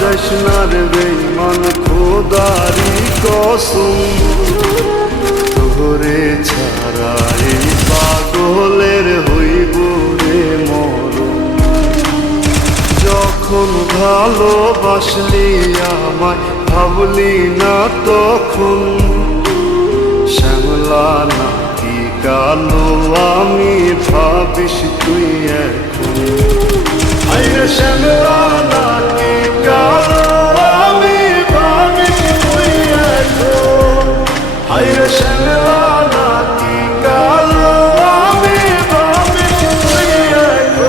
যাস না রে বেঈমান খোদারি কসম, তোরে ছাড়া এই পাগলের হইব রে মরণ। যখন ভালোবাসলি আমায় ভাবলি না তখন, শ্যামলা নাকি কালো আমি ভাবিস তুই এখন। আইরে শ্যামলা নাকি কালো আমি ভাবিস তুই এখন। আইরে শ্যামলা নাকি কালো আমি ভাবিস তুই এখন।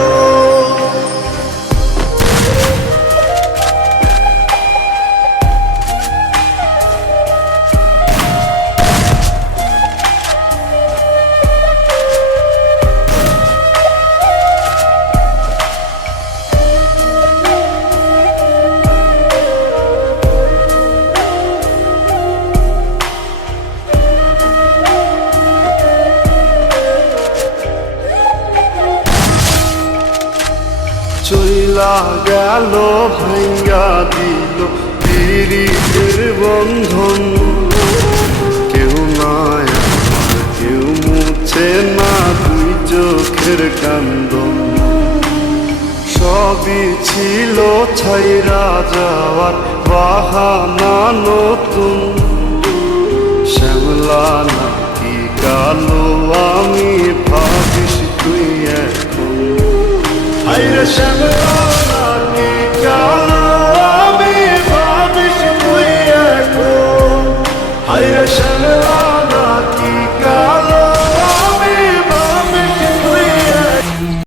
চইলা গেল ভাঙ্গা দিল পিরিতের বন্ধন, কেউ নাই আমার কেউ মুছে না দুই চোখের কান্দন। সবই ছিল ছাইরা যাওয়ার বাহানা নতুন, শ্যামলা নাকি কালো আমি ভাবিস তুই এখন। আইরে শ্যামলা